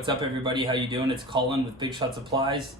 what's up everybody? How you doing? It's Colin with Big Shot Supplies.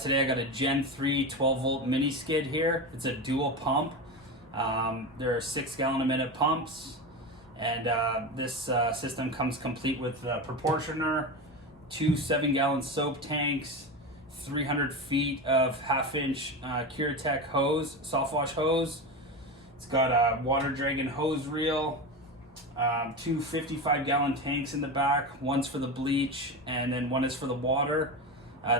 Today I got a Gen 3 12 volt mini skid here. It's a dual pump. There are 6 gallon a minute pumps, and this system comes complete with a proportioner, 2 7-gallon soap tanks, 300 feet of 1/2 inch Curetech hose, soft wash hose. It's got a water dragon hose reel, 2 55-gallon tanks in the back. One's for the bleach and then one is for the water.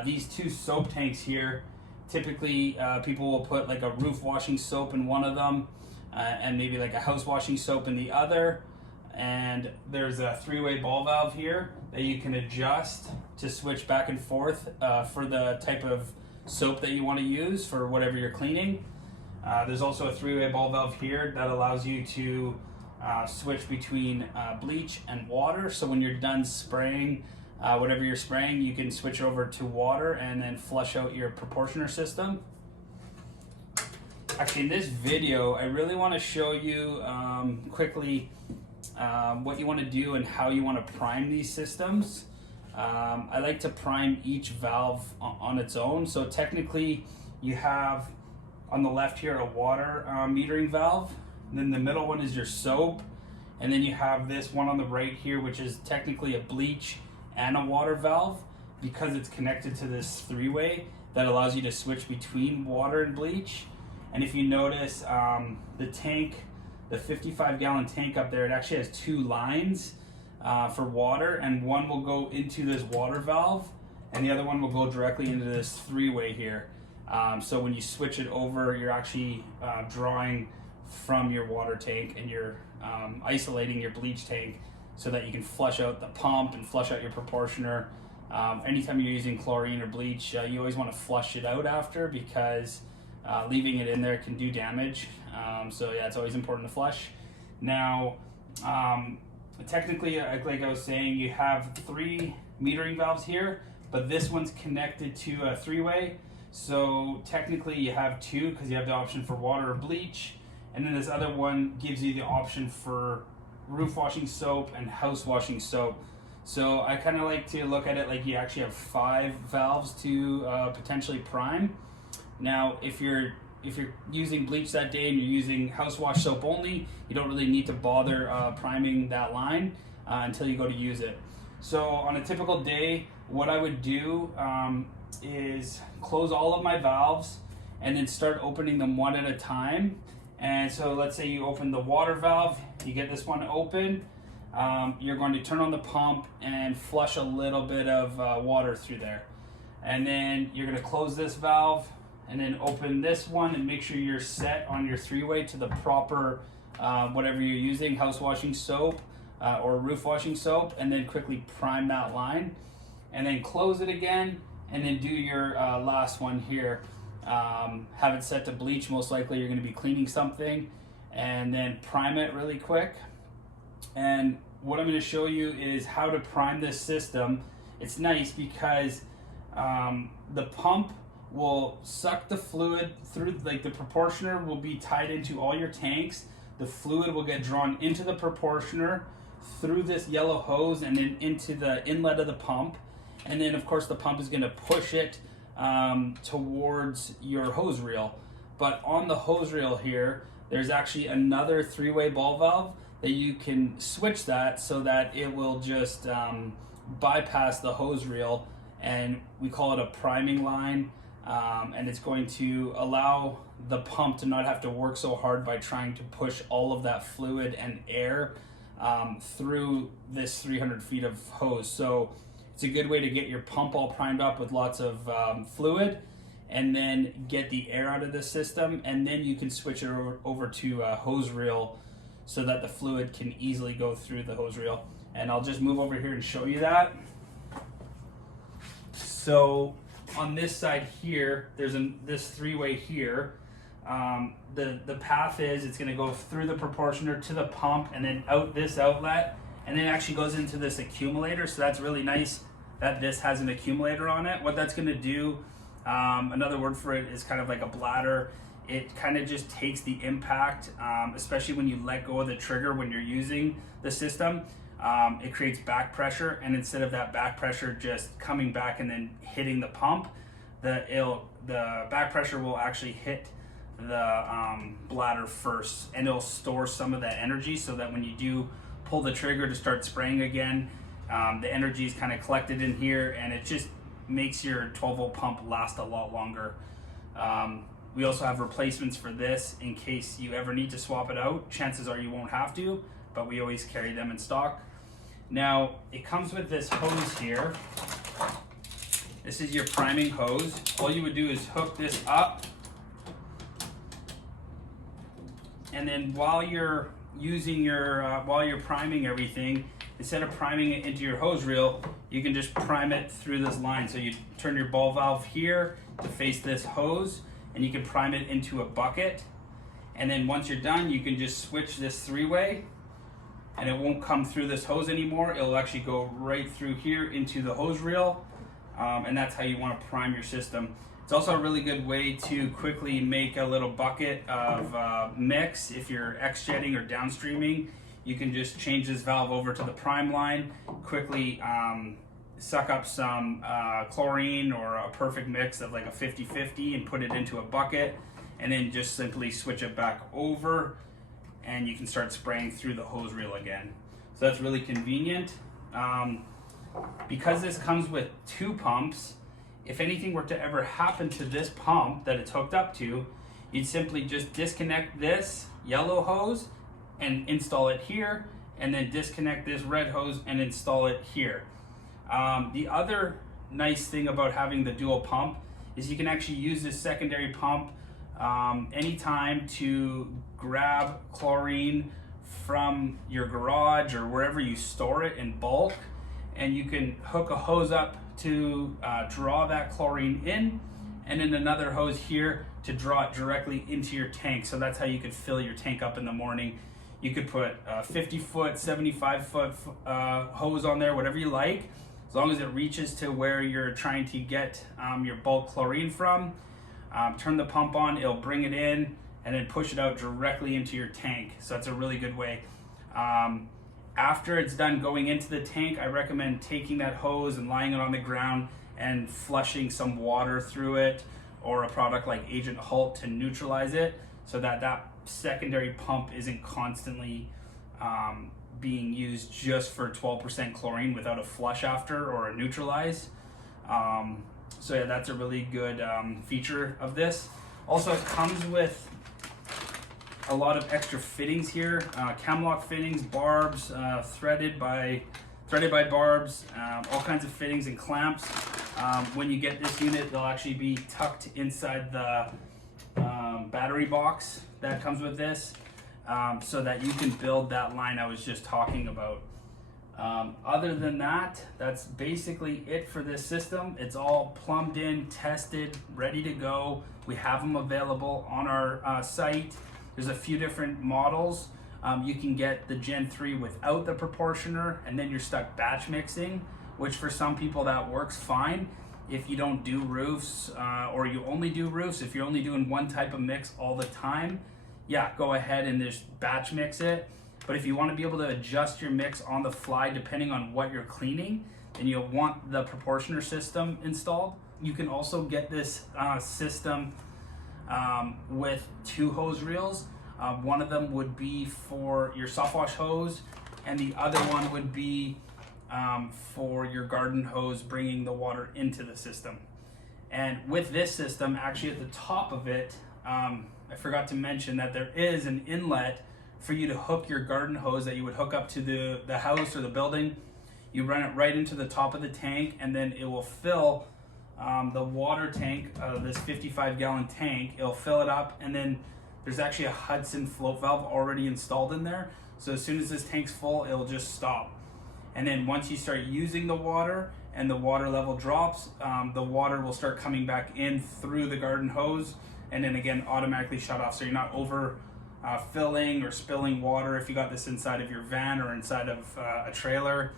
These 2 soap tanks here, typically people will put like a roof washing soap in one of them and maybe like a house washing soap in the other. And there's a 3-way ball valve here that you can adjust to switch back and forth for the type of soap that you want to use for whatever you're cleaning. There's also a 3-way ball valve here that allows you to switch between bleach and water. So when you're done spraying whatever you're spraying, you can switch over to water and then flush out your proportioner system. Actually, in this video, I really want to show you quickly what you want to do and how you want to prime these systems. I like to prime each valve on its own. So technically, you have on the left here a water metering valve. And then the middle one is your soap, and then you have this one on the right here, which is technically a bleach and a water valve, because it's connected to this 3-way that allows you to switch between water and bleach. And if you notice, the tank, the 55-gallon tank up there, it actually has 2 lines for water, and one will go into this water valve and the other one will go directly into this 3-way here. So when you switch it over, you're actually drawing from your water tank, and you're isolating your bleach tank so that you can flush out the pump and flush out your proportioner. Anytime you're using chlorine or bleach, you always want to flush it out after, because leaving it in there can do damage. So yeah, it's always important to flush. Now, technically, like I was saying, you have 3 metering valves here, but this one's connected to a 3-way. So technically you have 2, because you have the option for water or bleach. And then this other one gives you the option for roof washing soap and house washing soap. So I kind of like to look at it like you actually have 5 valves to potentially prime. Now, if you're using bleach that day and you're using house wash soap only, you don't really need to bother priming that line until you go to use it. So on a typical day, what I would do is close all of my valves and then start opening them one at a time. And so let's say you open the water valve, you get this one open, you're going to turn on the pump and flush a little bit of water through there. And then you're going to close this valve and then open this one and make sure you're set on your 3-way to the proper whatever you're using, house washing soap or roof washing soap, and then quickly prime that line. And then close it again, and then do your last one here. Have it set to bleach. Most likely you're going to be cleaning something, and then prime it really quick. And what I'm going to show you is how to prime this system. It's nice because the pump will suck the fluid through, like the proportioner will be tied into all your tanks. The fluid will get drawn into the proportioner through this yellow hose and then into the inlet of the pump. And then of course the pump is going to push it towards your hose reel. But on the hose reel here, there's actually another 3-way ball valve that you can switch that so that it will just bypass the hose reel, and we call it a priming line. And it's going to allow the pump to not have to work so hard by trying to push all of that fluid and air through this 300 feet of hose. So it's a good way to get your pump all primed up with lots of fluid, and then get the air out of the system, and then you can switch it over to a hose reel so that the fluid can easily go through the hose reel. And I'll just move over here and show you that. So on this side here, there's this 3-way here. The path is, it's going to go through the proportioner to the pump and then out this outlet, and then it actually goes into this accumulator. So that's really nice that this has an accumulator on it. What that's going to do, another word for it is kind of like a bladder. It kind of just takes the impact, especially when you let go of the trigger when you're using the system. it creates back pressure, and instead of that back pressure just coming back and then hitting the pump, the back pressure will actually hit the bladder first, and it'll store some of that energy so that when you do pull the trigger to start spraying again, the energy is kind of collected in here, and it just makes your 12-volt pump last a lot longer. We also have replacements for this in case you ever need to swap it out. Chances are you won't have to, but we always carry them in stock. Now, it comes with this hose here. This is your priming hose. All you would do is hook this up, and then while you're using your, while you're priming everything, instead of priming it into your hose reel, you can just prime it through this line. So you turn your ball valve here to face this hose, and you can prime it into a bucket. And then once you're done, you can just switch this 3-way, and it won't come through this hose anymore. It'll actually go right through here into the hose reel, and that's how you want to prime your system. It's also a really good way to quickly make a little bucket of mix. If you're X-jetting or downstreaming, you can just change this valve over to the prime line, quickly suck up some chlorine or a perfect mix of like a 50-50 and put it into a bucket, and then just simply switch it back over, and you can start spraying through the hose reel again. So that's really convenient. Because this comes with 2 pumps, if anything were to ever happen to this pump that it's hooked up to, you'd simply just disconnect this yellow hose and install it here, and then disconnect this red hose and install it here. The other nice thing about having the dual pump is you can actually use this secondary pump anytime to grab chlorine from your garage or wherever you store it in bulk, and you can hook a hose up to draw that chlorine in, and then another hose here to draw it directly into your tank. So that's how you could fill your tank up in the morning. You could put a 50-foot, 75-foot hose on there, whatever you like, as long as it reaches to where you're trying to get your bulk chlorine from. Turn the pump on, it'll bring it in, and then push it out directly into your tank. So that's a really good way. After it's done going into the tank, I recommend taking that hose and lying it on the ground and flushing some water through it, or a product like Agent Halt to neutralize it, so that that secondary pump isn't constantly being used just for 12% chlorine without a flush after or a neutralize. So yeah, that's a really good feature of this. Also, it comes with a lot of extra fittings here, camlock fittings, barbs, threaded by barbs, all kinds of fittings and clamps. When you get this unit, they'll actually be tucked inside the battery box that comes with this, so that you can build that line I was just talking about. Other than that, that's basically it for this system. It's all plumbed in, tested, ready to go. We have them available on our site. There's a few different models. You can get the Gen 3 without the proportioner, and then you're stuck batch mixing, which for some people that works fine. If you don't do roofs, or you only do roofs, if you're only doing one type of mix all the time, yeah, go ahead and just batch mix it. But if you want to be able to adjust your mix on the fly depending on what you're cleaning, then you'll want the proportioner system installed. You can also get this system with 2 hose reels. One of them would be for your soft wash hose, and the other one would be for your garden hose, bringing the water into the system. And with this system, actually at the top of it, I forgot to mention that there is an inlet for you to hook your garden hose that you would hook up to the house or the building. You run it right into the top of the tank, and then it will fill the water tank, this 55-gallon tank. It'll fill it up, and then there's actually a Hudson float valve already installed in there. So as soon as this tank's full, it'll just stop. And then once you start using the water and the water level drops, the water will start coming back in through the garden hose, and then again automatically shut off, so you're not over filling or spilling water. If you got this inside of your van or inside of a trailer,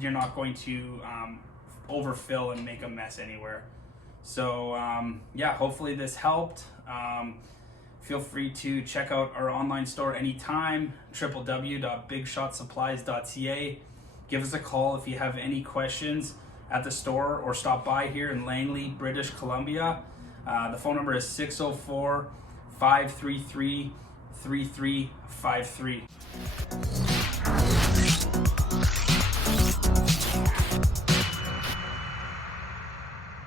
you're not going to overfill and make a mess anywhere. So yeah, hopefully this helped. Feel free to check out our online store anytime, www.bigshotsupplies.ca. Give us a call if you have any questions at the store, or stop by here in Langley, British Columbia. The phone number is 604-533-3353.